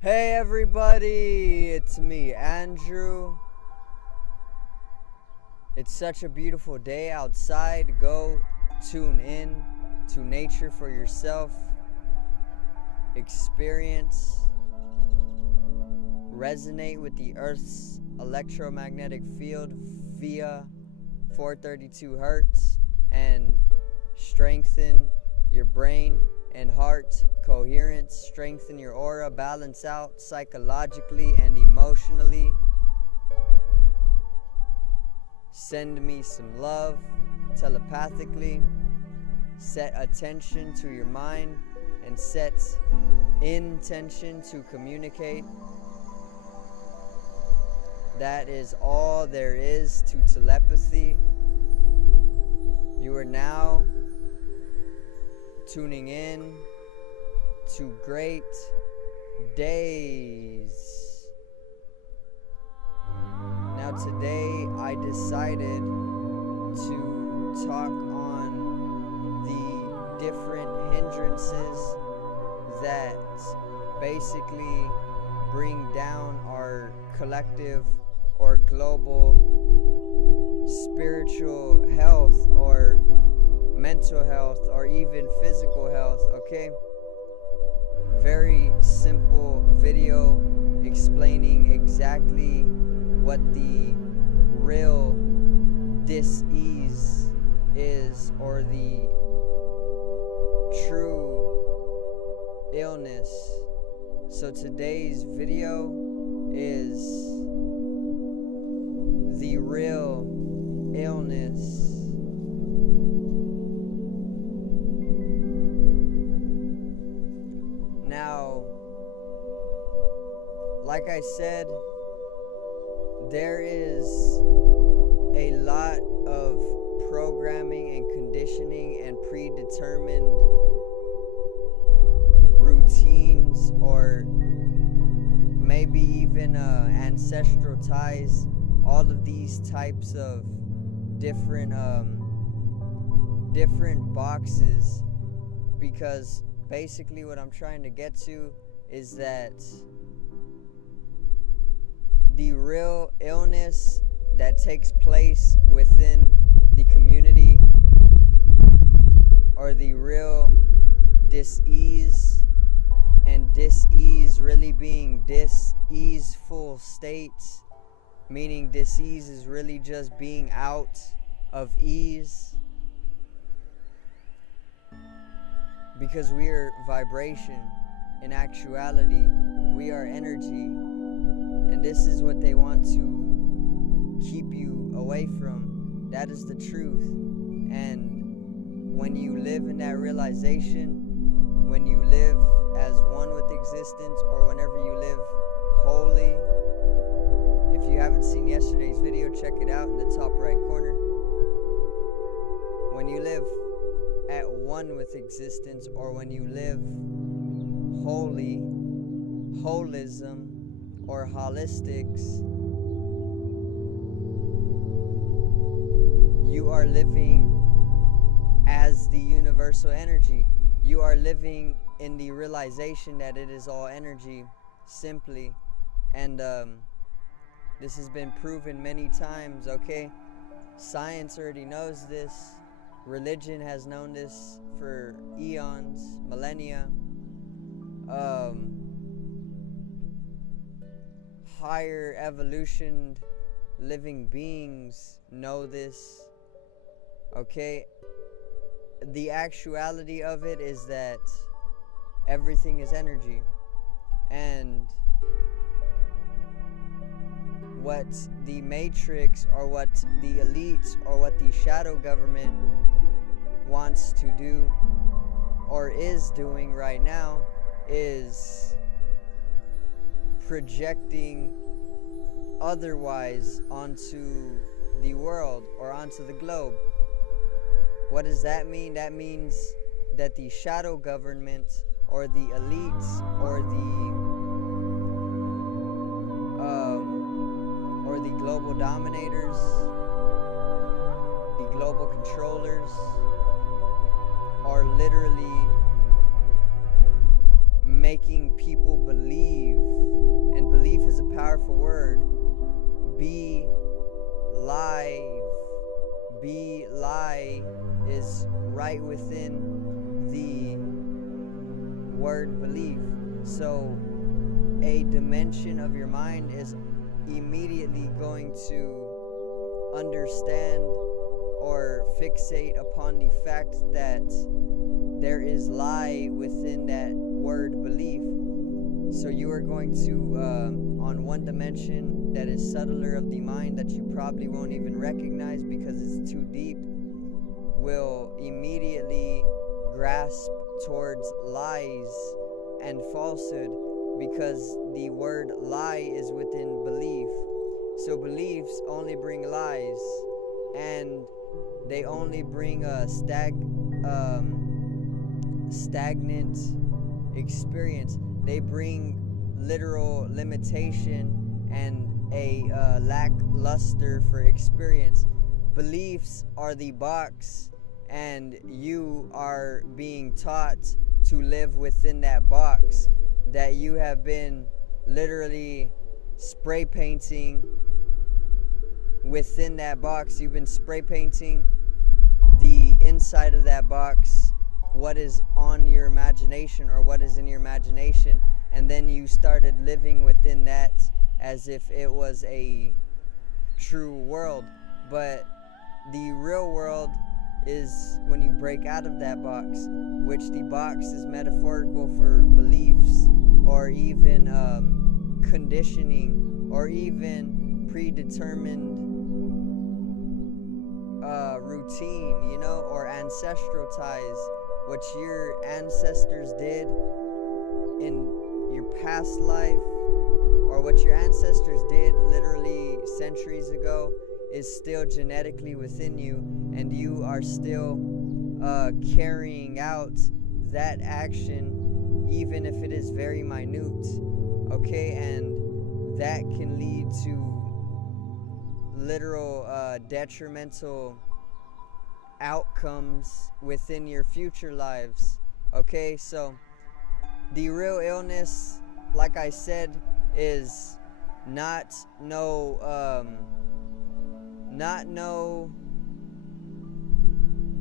Hey everybody, it's me, Andrew. It's such a beautiful day outside. Go tune in to nature for yourself. Experience, resonate with the Earth's electromagnetic field via 432 hertz and strengthen your brain and heart coherence, strengthen your aura, balance out psychologically and emotionally. Send me some love telepathically. Set attention to your mind and set intention to communicate. That is all there is to telepathy. You are now tuning in to great days. Now today I decided to talk on the different hindrances that basically bring down our collective or global spiritual health or mental health or even physical health, okay? Very simple video explaining exactly what the real dis-ease is, or the true illness. So today's video is the real illness. Now, like I said, there is a lot of programming and conditioning and predetermined routines, or maybe even ancestral ties, all of these types of different boxes, because basically what I'm trying to get to is that the real illness that takes place within the community, or the real dis-ease, and dis-ease really being dis-easeful states, meaning dis-ease is really just being out of ease, because we are vibration. In actuality, we are energy, and this is what they want to keep you away from. That is the truth. And when you live in that realization, when you live as one with existence, or whenever you live wholly, if you haven't seen yesterday's video, check it out in the top right corner. When you live at one with existence, or when you live wholly, holism or holistics, you are living as the universal energy. You are living in the realization that it is all energy, simply. And this has been proven many times, okay? Science already knows this. Religion has known this for eons, millennia. Higher evolutioned living beings know this, okay? The actuality of it is that everything is energy, and what the matrix, or what the elites, or what the shadow government wants to do, or is doing right now, is projecting otherwise onto the world, or onto the globe. What does that mean? That means that the shadow government, or the elites, or the global dominators, the global controllers, are literally making people believe is right within the word belief. So a dimension of your mind is immediately going to understand or fixate upon the fact that there is lie within that word belief. So you are going to, on one dimension that is subtler of the mind that you probably won't even recognize because it's too deep, will immediately grasp towards lies and falsehood because the word lie is within belief. So beliefs only bring lies, and they only bring a stagnant experience. They bring literal limitation and a lackluster for experience. Beliefs are the box, and you are being taught to live within that box that you have been literally spray painting within that box. You've been spray painting the inside of that box, what is on your imagination or what is in your imagination, and then you started living within that as if it was a true world. But the real world is when you break out of that box, which the box is metaphorical for beliefs or even conditioning or even predetermined routine, or ancestral ties, what your ancestors did in your past life, or what your ancestors did literally centuries ago, is still genetically within you, and you are still carrying out that action, even if it is very minute, okay? And that can lead to literal detrimental outcomes within your future lives, okay? So the real illness, like I said, is not no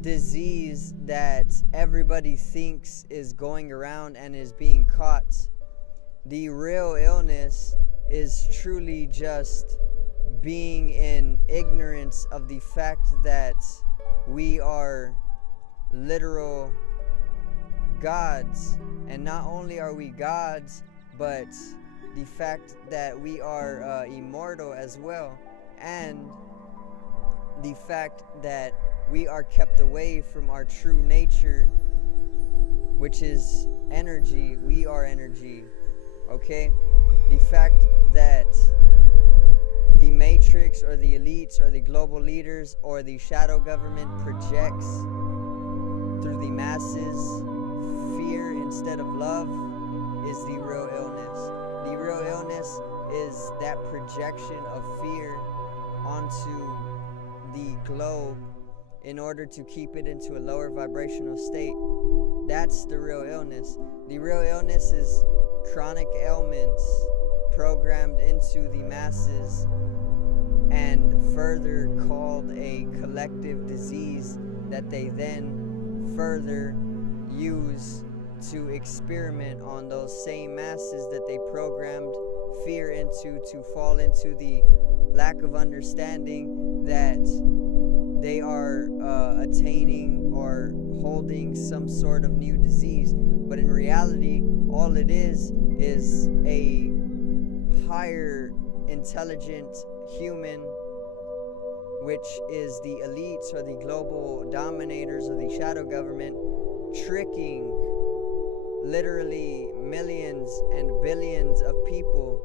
disease that everybody thinks is going around and is being caught. The real illness is truly just being in ignorance of the fact that we are literal gods. And not only are we gods, but the fact that we are immortal as well. And the fact that we are kept away from our true nature, which is energy. We are energy, okay? The fact that the matrix or the elites or the global leaders or the shadow government projects through the masses fear instead of love is the real illness. The real illness is that projection of fear onto the globe in order to keep it into a lower vibrational state. That's the real illness. The real illness is chronic ailments programmed into the masses and further called a collective disease that they then further use to experiment on those same masses that they programmed fear into, to fall into the lack of understanding that they are attaining or holding some sort of new disease. But in reality, all it is a higher intelligent human, which is the elites or the global dominators of the shadow government, tricking literally millions and billions of people.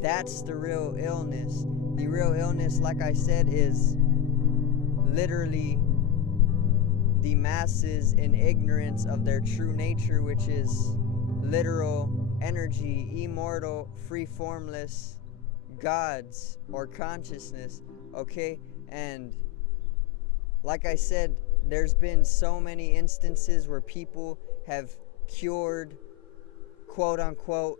That's the real illness. The real illness, like I said, is literally the masses in ignorance of their true nature, which is literal energy, immortal, free formless gods or consciousness, okay? And like I said, there's been so many instances where people have cured quote unquote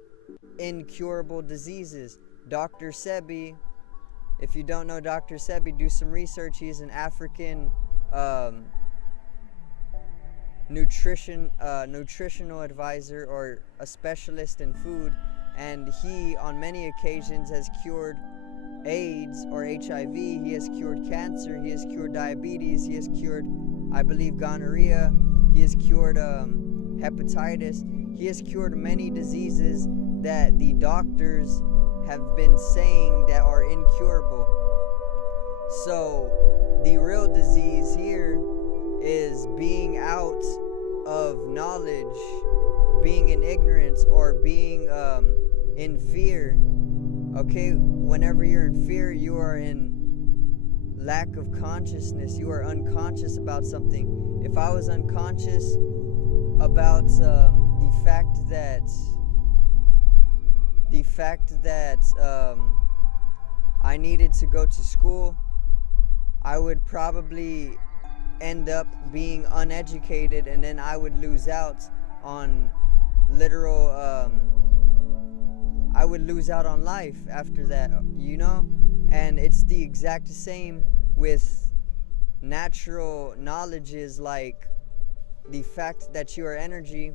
incurable diseases. Dr. Sebi, if you don't know Dr. Sebi, do some research. He's an African nutritional advisor or a specialist in food, and he on many occasions has cured AIDS or HIV. He has cured cancer. He has cured diabetes. He has cured, I believe, gonorrhea. He has cured hepatitis. He has cured many diseases that the doctors have been saying that are incurable. So the real disease here is being out of knowledge, being in ignorance, or being in fear. Okay, whenever you're in fear, you are in lack of consciousness. You are unconscious about something. If I was unconscious about the fact that I needed to go to school, I would probably end up being uneducated, and then I would lose out on literal I would lose out on life after that, you know? And it's the exact same with natural knowledges, like the fact that you are energy,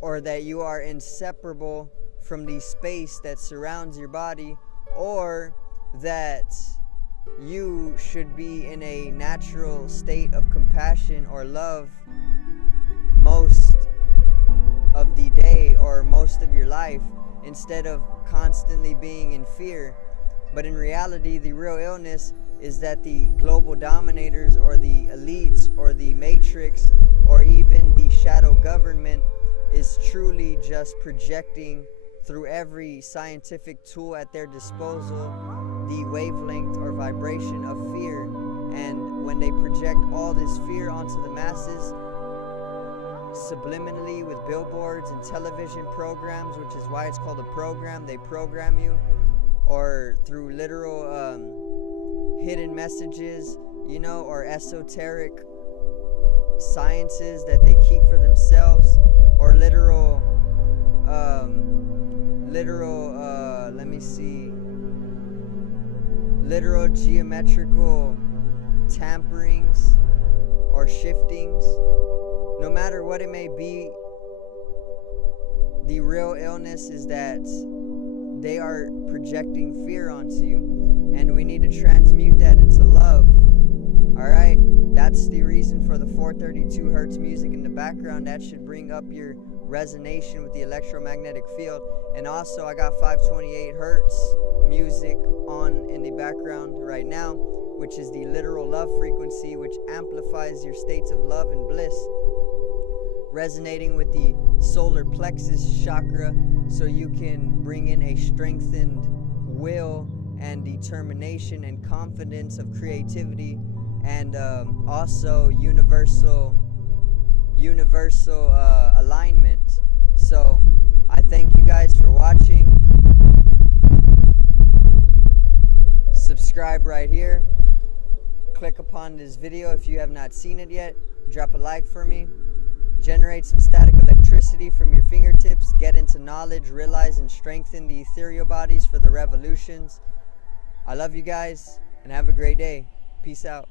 or that you are inseparable from the space that surrounds your body, or that you should be in a natural state of compassion or love most of the day or most of your life, instead of constantly being in fear. But in reality, the real illness is that the global dominators or the elites or the matrix or even the shadow government is truly just projecting through every scientific tool at their disposal the wavelength or vibration of fear. And when they project all this fear onto the masses, subliminally with billboards and television programs, which is why it's called a program, they program you, or through literal hidden messages, you know, or esoteric sciences that they keep for themselves, or literal literal geometrical tamperings or shiftings. No matter what it may be, the real illness is that they are projecting fear onto you, and we need to transmute that into love. Alright, that's the reason for the 432 hertz music in the background. That should bring up your resonation with the electromagnetic field. And also I got 528 hertz music on in the background right now, which is the literal love frequency, which amplifies your states of love and bliss, resonating with the solar plexus chakra, so you can bring in a strengthened will and determination and confidence of creativity, and also universal alignment. So I thank you guys for watching. Subscribe right here. Click upon this video if you have not seen it yet. Drop a like for me. Generate some static electricity from your fingertips. Get into knowledge, realize, and strengthen the ethereal bodies for the revolutions. I love you guys, and have a great day. Peace out.